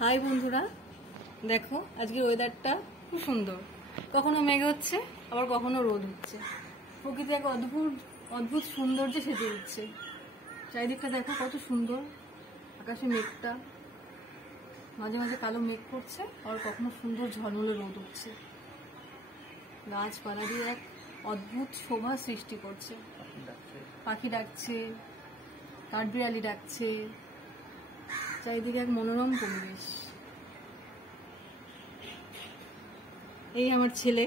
High বন্ধুরা, দেখো আজকের ওয়েদারটা খুব সুন্দর। কখনো মেঘ হচ্ছে, আবার কখনো রোদ হচ্ছে। প্রকৃতি এক অদ্ভুত অদ্ভুত সৌন্দর্যে সেজে উঠছে। চারিদিকটা দেখো কত সুন্দর। আকাশে মেঘটা, মাঝে মাঝে কালো মেঘ করছে, আবার কখনো সুন্দর ঝলমলে রোদ উঠছে। গাছপালা দিয়ে এক অদ্ভুত শোভা সৃষ্টি করছে। পাখি ডাকছে, কাঠবিড়ালি ডাকছে, চারিদিকে এক মনোরম পরিবেশ। এই আমার ছেলে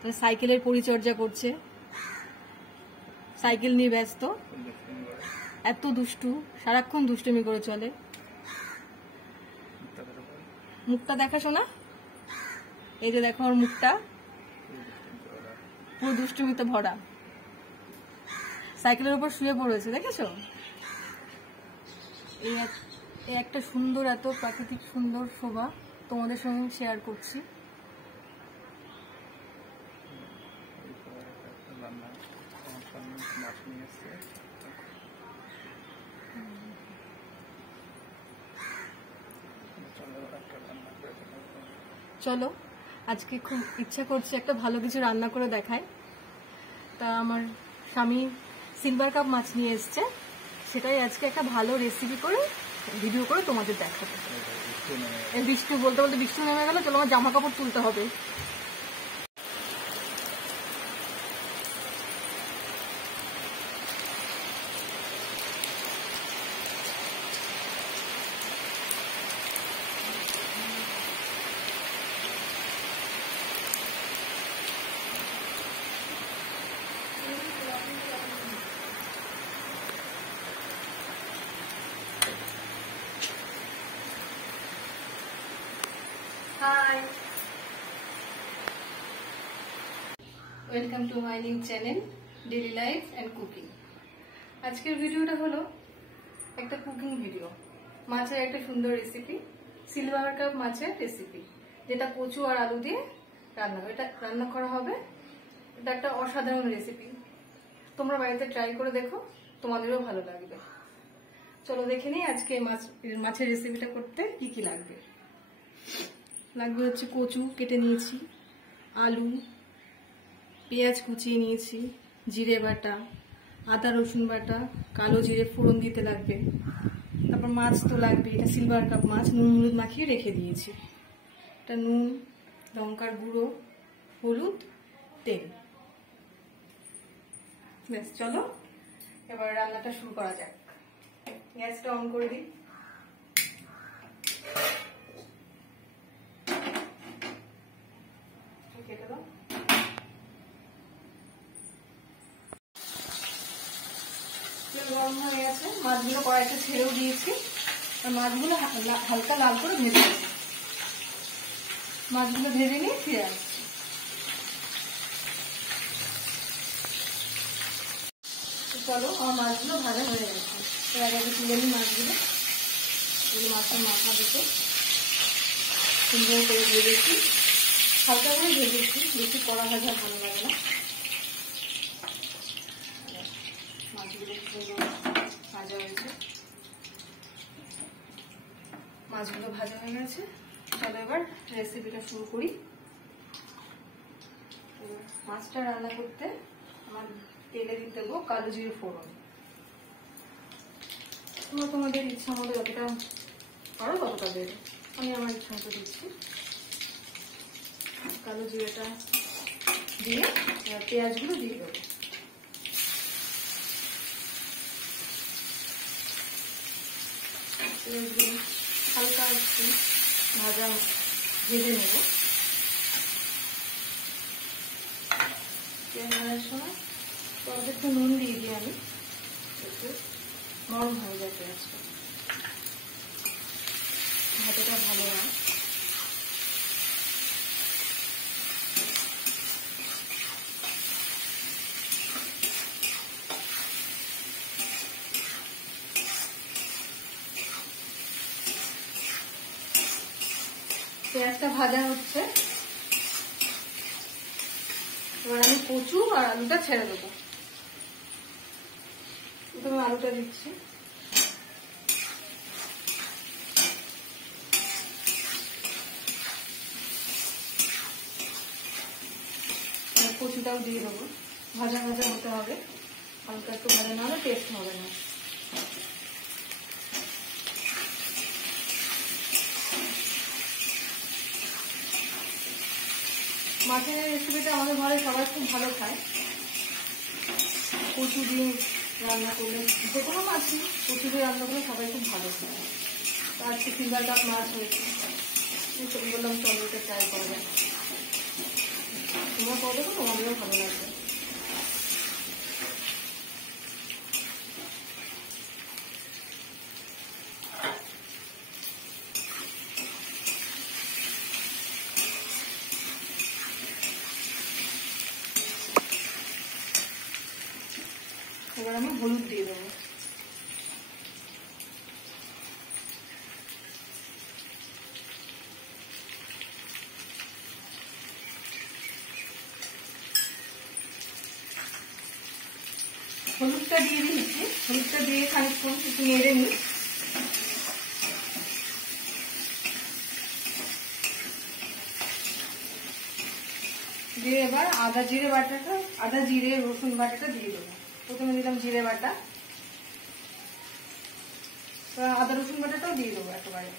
তার সাইকেলের পরিচর্যা করছে, সাইকেল নিয়ে ব্যস্ত। এত দুষ্টু, সারাক্ষণ দুষ্টুমি করে চলে। মুখটা দেখা শোনা, এই যে দেখো ওর মুখটা পুরো দুষ্টুমিতে ভরা। সাইকেলের উপর শুয়ে পড়েছে, দেখেছো? এই একটা সুন্দর, এত প্রাকৃতিক সুন্দর শোভা তোমাদের সঙ্গে শেয়ার করছি। চলো, আজকে খুব ইচ্ছা করছে একটা ভালো কিছু রান্না করে দেখায়। তা আমার স্বামী সিলভার কাপ মাছ নিয়ে এসছে, সেটাই আজকে একটা ভালো রেসিপি করে ভিডিও করে তোমাদের দেখাবো। বৃষ্টি বলতে বলতে বৃষ্টি নেমে গেল, চলো আমার জামা কাপড় তুলতে হবে। Hi, welcome to my new channel daily life and cooking. আজকের ভিডিওটা হলো একটা কুকিং ভিডিও। মাছের একটা সুন্দর রেসিপি, সিলভার কাপ মাছের রেসিপি, যেটা কচু আর আলু দিয়ে রান্না করা হবে। এটা একটা অসাধারণ রেসিপি, তোমরা বাড়িতে ট্রাই করে দেখো, তোমাদেরও ভালো লাগবে। চলো দেখে নিই আজকে মাছের রেসিপিটা করতে কি কি লাগবে। লাগবে হচ্ছে কচু কেটে নিয়েছি, আলু, পেঁয়াজ কুচিয়ে নিয়েছি, জিরে বাটা, আদা রসুন বাটা, কালো জিরে ফোড়ন দিতে লাগবে। তারপর মাছ তো লাগবে, এটা সিলভার কাপ মাছ, নুন হলুদ মাখিয়ে রেখে দিয়েছি। এটা নুন, লঙ্কার গুঁড়ো, হলুদ, তেল। ব্যাস, চলো এবার রান্নাটা শুরু করা যাক। গ্যাসটা অন করে দিই। কেটে দাও। গরম হয়ে গেছে, মাছগুলো কড়াইতে ছেড়েও দিয়েছি। আর মাছগুলো হালকা লাল করে ভেজে নিচ্ছি। মাছগুলো ভেজে নিয়ে ফিরে আসছি। চলো, আমার মাছগুলো ভাজা হয়ে গেছে। এর আগে তুলে নিই মাছগুলো। এই মাছের মাথা দিতে সুন্দর করে ভেজেছি, হালকা করে ভেজেছি, বেশি কড়া ভাজা ভালো লাগে না। মাছগুলো সুন্দর ভাজা হয়েছে, মাছগুলো ভাজা হয়ে গেছে। চলো এবার রেসিপিটা শুরু করি। মাছটা রান্না করতে আমার তেলে দিতে দেবো কালো জিরে ফোড়ন। তোমরা তোমাদের ইচ্ছা মতো যতটা পারো ততটা দেবে, আমি আমার ইচ্ছা মতো দিচ্ছি। কালো জিরেটা দিয়ে পেঁয়াজগুলো দিয়ে দেবো। পেঁয়াজগুলো হালকা একটু ভেজে নেব। পেঁয়াজ ভাজার সময় তো একটু নুন দিয়ে দিই আমি, একটু নরম হয়ে যায় পেঁয়াজটা, ভাজাটা ভালো হয়। পেঁয়াজটা ভাজা হচ্ছে, এবার আমি কচু আর আলুটা ছেড়ে দেবো। প্রথমে আলুটা দিচ্ছি, রসুনটাও দিয়ে দেবো। ভাজা ভাজা হতে হবে, হালকা একটু ভাজা না হলে টেস্ট হবে না। মাছের রেসিপিটা আমাদের ঘরে সবাই খুব ভালো খায়। কচু দিয়ে রান্না করলে, যে কোনো মাছই কচু দিয়ে রান্না করলে সবাই খুব ভালো খায়। তো আজকে সিলভার কাপ মাছ হয়েছে, বললাম চলো এটা ট্রাই করবে। তোমরা করে দেখো, তোমাদেরও ভালো লাগবে। এবার আমি হলুদ দিয়ে দেবো। হলুদটা দিয়ে দিচ্ছি, হলুদটা দিয়ে খানিকক্ষণ একটু নেড়ে নিই। দিয়ে এবার আদা জিরে রসুন বাটাটা দিয়ে দেবো। প্রথমে দিলাম জিরে বাটা, আদা রসুন বাটাটাও দিয়ে দেবো একেবারে।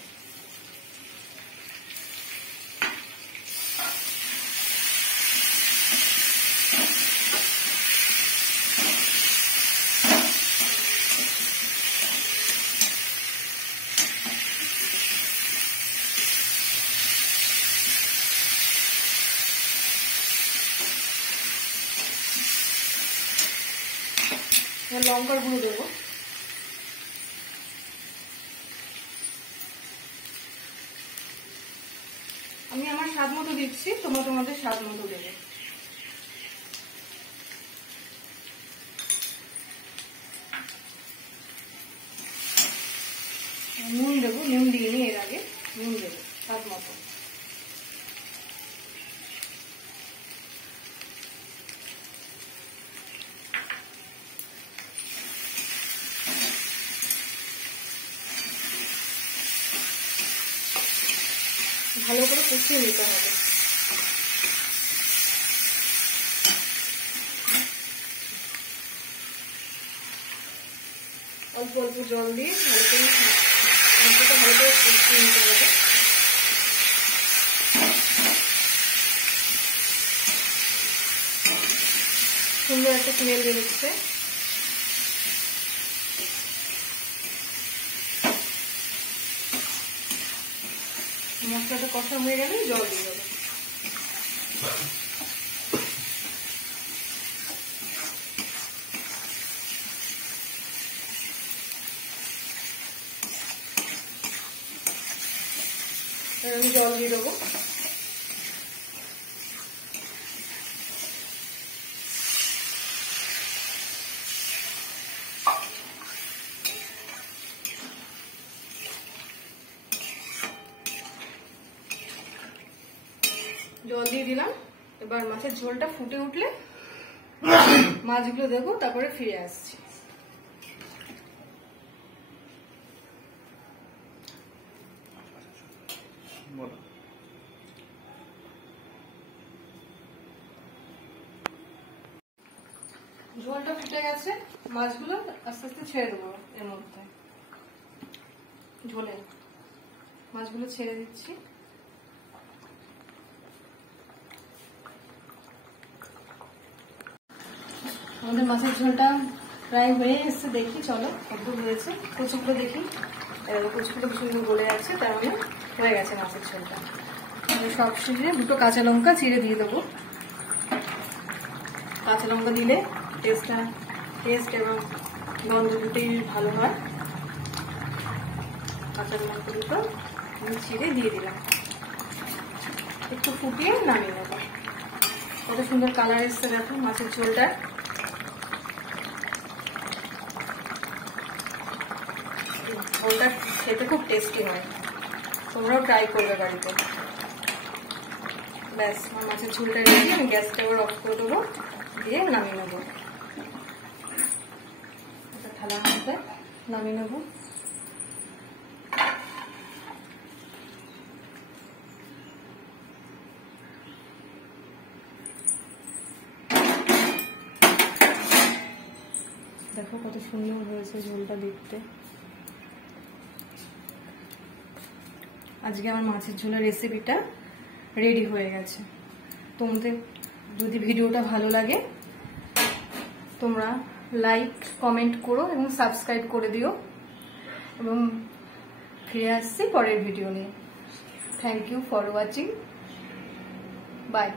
লঙ্কার গুঁড়ো দেবো। আমি আমার স্বাদ মতো দিচ্ছি, তোমরা তোমাদের স্বাদ মতো দেবে। নুন দেবো, নুন দিইনি এর আগে, নুন দেবো স্বাদ মতো। ভালো করে কষিয়ে নিতে হবে। অল্প অল্প জল দিয়ে ভালো করে মশলাটা ভালো করে কষিয়ে নিতে হবে। সুন্দর একটা স্মেল বেরোচ্ছে। মশলাটা কষা হয়ে গেলে জল দিয়ে দেবো। আমি জল দিয়ে দেবো। জল দিয়ে দিলাম। এবার মাছের ঝোলটা ফুটে উঠলে মাছগুলো দেবো, তারপরে ফিরে আসছি। ঝোলটা ফুটে গেছে, মাছগুলো আস্তে আস্তে ছেড়ে দেবো। এর মধ্যে ঝোলে মাছগুলো ছেড়ে দিচ্ছি। আমাদের মাছের ঝোলটা প্রায় হয়ে এসছে, দেখি চলো কতদূর হয়েছে। কচুগুলো দেখি, কচুগুলো সুন্দর গলে যাচ্ছে, তার মানে হয়ে গেছে মাছের ঝোলটা। সব শেষে দুটো কাঁচা লঙ্কা চিড়ে দিয়ে দেবো। কাঁচা লঙ্কা দিলে টেস্ট এবং গন্ধ দুটোই ভালো হয়। কাঁচা লঙ্কা দুটো আমি চিড়ে দিয়ে দিলাম, একটু ফুটিয়ে নামিয়ে নেবো। কত সুন্দর কালার এসছে দেখো মাছের ঝোলটা। ঝোলটা খেতে খুব টেস্টি হয়, তোমরাও ট্রাই করবে বাড়িতে। ব্যাস আমার মাছের ঝোলটা রেডি। আমি গ্যাসটা এবার অফ করে দেবো, দিয়ে নামিয়ে নেবো। থালা হাতে নামিয়ে নেবো। দেখো কত সুন্দর হয়েছে ঝোলটা দেখতে। আজকে আমার মাছের ঝোলের রেসিপিটা রেডি হয়ে গেছে। তোমাদের যদি ভিডিওটা ভালো লাগে তোমরা লাইক কমেন্ট করো এবং সাবস্ক্রাইব করে দিও, এবং ফিরে আসছি পরের ভিডিও নিয়ে। Thank you for watching. By.